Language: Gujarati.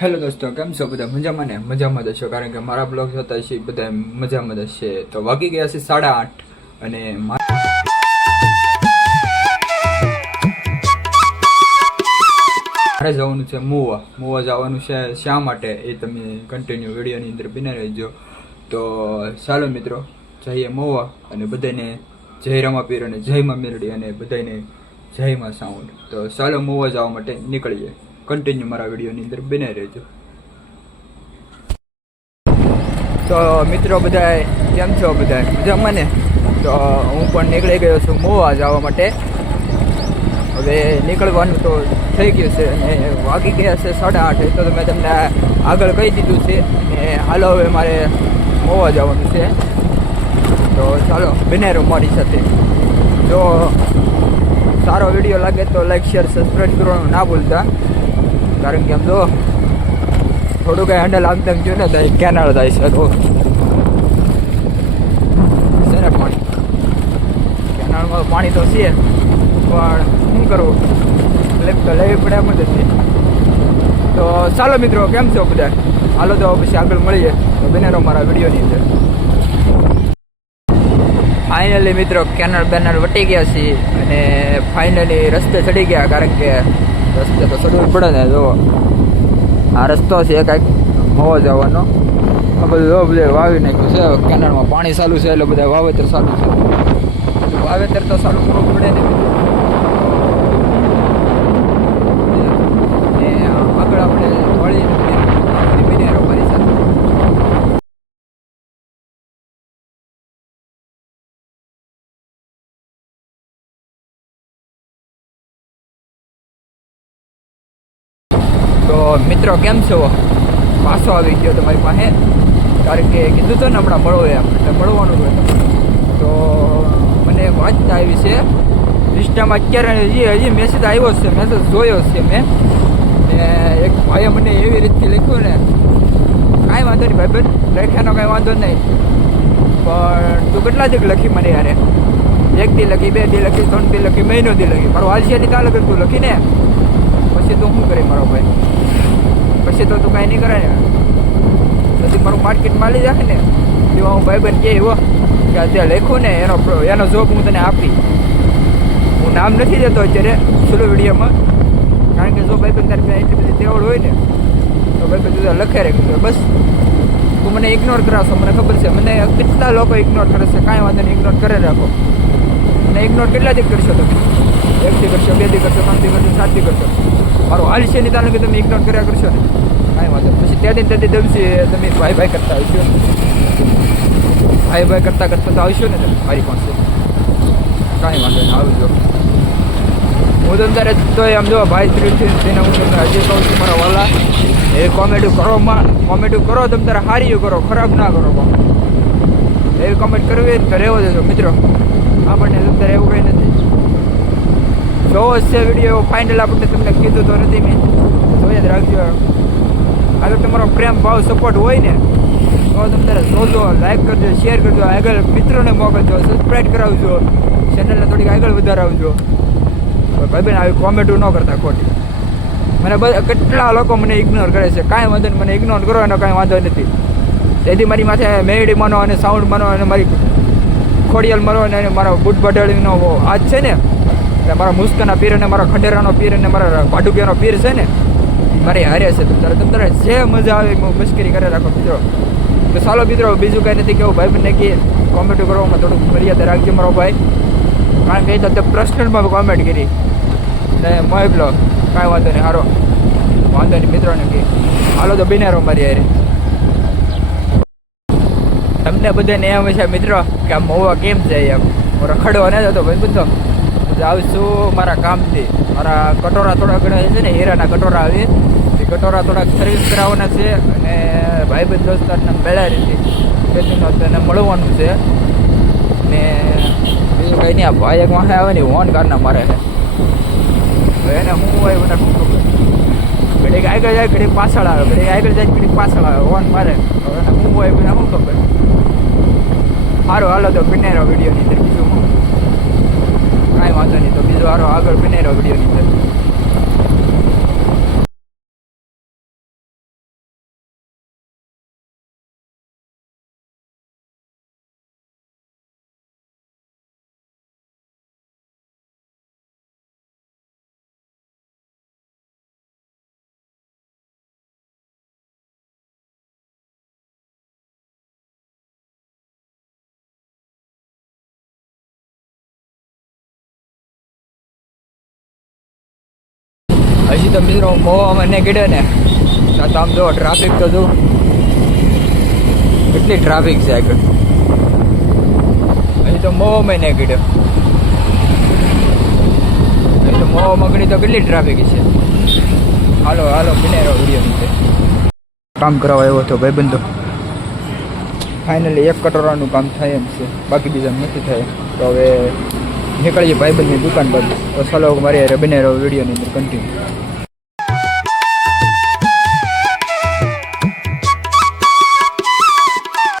હેલો દોસ્તો, કેમ છો બધા? મજામાં ને? મજામાં જ છો? કારણ કે મારા બ્લોગ જોતા છે બધા મજામાં જ છે તો વાગી ગયા છે સાડા આઠ અને મારે જવાનું છે મુવા. મુવા જવાનું છે શા માટે એ તમે કન્ટિન્યુ વિડીયોની અંદર બિના રહેજો. તો ચાલો મિત્રો, જઈએ મુવા અને બધાને જય રમાપીર અને જય મા મેરડી અને બધાને જય મા સાઉન્ડ. તો ચાલો મુવા જવા માટે નીકળીએ. કન્ટિન્યુ મારા વિડીયોની અંદર બને રહેજો. તો મિત્રો બધા કેમ છો બધા મજામાં ને? તો હું પણ નીકળી ગયો છું મોવા જવા માટે. હવે નીકળવાનું તો થઈ ગયું છે અને વાગી ગયા છે સાડા આઠ. તો મેં તમને આગળ કહી દીધું છે અને હાલો હવે મારે મોવા જવાનું છે. તો ચાલો બિનેરો મારી સાથે. જો સારો વીડિયો લાગે તો લાઈક શેર સબસ્ક્રાઈબ કરવાનું ના ભૂલતા. કારણ કે આમ તો થોડું કઈ હેન્ડલ આમ તેમ ને તો કેનાલ થાય છે, તો ને પાણી? કેનાળમાં પાણી તો છે, પણ શું કરવું? લેપ તો લેવી પડે એમ જ હતી. તો ચાલો મિત્રો, કેમ છો બધા? હાલો તો પછી આગળ મળીએ. તો બનેરો મારા વિડીયોની અંદર. ફાઇનલી મિત્રો કેનલ બેનલ વટી ગયા છીએ અને ફાઇનલી રસ્તે ચડી ગયા, કારણ કે રસ્તે તો ચડવું પડે ને જો આ રસ્તો છે કાંઈક હોવો જવાનો. આ બધું જો બધે વાવી નાખ્યું છે. કેનાલમાં પાણી ચાલુ છે એટલે બધા વાવેતર ચાલુ છે. વાવેતર તો ચાલુ પડે ને આગળ આપણે વળી મિનેરો મારી સાથે તો મિત્રો, કેમ છો? પાછો આવી ગયો તમારી પાસે? કારણ કે કીધું તો ને હમણાં મળો એમ એટલે મળવાનું હોય તો મને વાત આવી છે. ઇન્સ્ટામાં અત્યારે હજી હજી મેસેજ આવ્યો છે મેસેજ જોયો છે મેં. ને એક ભાઈએ મને એવી રીતથી લખ્યું ને, કાંઈ વાંધો નહીં ભાઈ લખ્યાનો કાંઈ વાંધો નહીં. પણ તું કેટલા દીક લખી મને યારે? એક દી લખી, બે દી લખી, ત્રણ દી લખી, મહિનો દી લખી. મારું હાલશિયાની કાં લખી તું લખીને? પછી તું શું કરી મારો ભાઈ? પછી તો તું કાંઈ નહીં કરે ને પછી મારું માર્કેટમાં લઈ જાય ને એવા હું ભાઈબંધ કહે એવો કે અત્યારે લખું ને, એનો એનો જોબ હું તને આપી. હું નામ નથી દેતો અત્યારે સ્લો વિડીયોમાં કારણ કે જો ભાઈબંધ તારી પાસે એટલી બધી તેવડ હોય ને, તો ભાઈબંધ તું લખે રે કે બસ, તું મને ઇગ્નોર કરાવશો, મને ખબર છે, મને કેટલા લોકો ઇગ્નોર કરે છે, કાંઈ વાંધો નહીં ઇગ્નોર કરે રાખો. મને ઇગ્નોર કેટલા દી કરશો તમે? એક દી કરશો બે દી કરશો દી કરશો સાત દી કરશો. મારું હાલ છે નહીં તાનું કે તમે ઇગ્નોર કર્યા કરશો ને? કાંઈ વાંધો. પછી ત્યાં ત્યાંથી દમશી તમે ભાઈ ભાઈ કરતા આવશો. ભાઈ ભાઈ કરતા કરતા તો આવશો ને તમે, મારી પાસે. કાંઈ વાંધો નહીં, આવજો. હું તમને ત્યારે તો આમ જો ભાઈ ત્રીજી તેને હું તમને હજી કહું છું મારા વાલા. એ કોમેડી કરો કોમેડી કરો, તમે તારે સારી કરો, ખરાબ ના કરો એવી કોમેન્ટ કરવી તો રહેવો દેજો મિત્રો. આપણને અત્યારે એવું કંઈ નથી. જોવો છે વીડિયો ફાઇનલ આપણને તમને કીધું તો નથી મેં. જોઈએ જ રાખજો આગળ તમારો પ્રેમ, ભાવ સપોર્ટ હોય ને, તો તમે જોજો લાઈક કરજો શેર કરજો. આગળ મિત્રોને મોકલજો સબસ્ક્રાઈબ કરાવજો. ચેનલને થોડીક આગળ વધારાવજો. ભાઈ બેન, આવી કોમેન્ટો ન કરતા ખોટી. મને બધા, કેટલા લોકો મને ઇગ્નોર કરે છે. કાંઈ વાંધો નહીં, મને ઇગ્નોર કરો એનો કાંઈ વાંધો નથી. તેથી મારી માથે મેળી માનો અને સાઉન્ડ માનો અને મારી ખોડિયાલ મારો અને મારો બુટ બટાડીનો આજ છે ને એટલે મારા મુસ્કાના પીર અને મારા ખંડેરાનો પીર અને મારા ભાડુકિયાનો પીર છે ને મારી હારે છે. તારે તમ જે મજા આવે હું મસ્કરી કરે રાખો મિત્રો. તો ચાલો મિત્રો, બીજું કંઈ નથી કેવું. ભાઈ મને કે કોમેન્ટ કરવામાં થોડુંક મર્યાદા રાખજો મારો ભાઈ. કારણ કે તો પ્રશ્નમાં કોમેન્ટ કરી. ને મોકલો કાંઈ વાંધો નહીં સારો વાંધો નહીં, મિત્રોને કે. હાલો તો બિનારો મારી હારે. તમને બધાને એમ છે મિત્રો, કે આ મહુવા કેમ જાય એમ? રખડવા ન હતો ભાઈ બધો છું મારા કામથી મારા કટોરા થોડા ઘણા છે ને, હીરાના કટોરા આવે. એ કટોરા થોડાક સર્વિસ કરાવવાના છે અને ભાઈબંધ દોસ્તારને મેળાવી હતી બે તેને મળવાનું છે. ને બીજું કંઈ નહીં, આ ભાઈ એક વાંહે આવે ને હોન કારના મારે છે. એને હું હોય મને શું ઘડીક આગળ જાય, ઘડીક પાછળ આવે. ઘડીક આગળ જાય, ઘડીક પાછળ આવે. હોન મારે હવે હું હોય બધા શું ખબર. સારું હાલો તો બિનેરો વિડીયોની અંદર બીજું હું વાંધો નહીં. તો બીજો વારો આગળ બિનેરો વિડીયોની અંદર. હજી તો મિત્રો મોવામાં ને. ગીડે ને તો આમ જો ટ્રાફિક તો જો. કેટલી ટ્રાફિક છે આગળ. હજી તો મોવામાં ને ગીડે હજી તો મોવામાં ગણી તો કેટલી ટ્રાફિક છે. હાલો હાલો બને રહો વીડિયો નીચે. કામ કરાવવા આવ્યો હતો ભાઈબંધો. ફાઇનલી એક કટોરાનું કામ થાય એમ છે. બાકી બીજા નથી થાય. તો હવે નીકળીએ ભાઈબંધની દુકાન પર. તો ચાલો મારી હારે બને રહો વિડીયોની અંદર કન્ટિન્યુ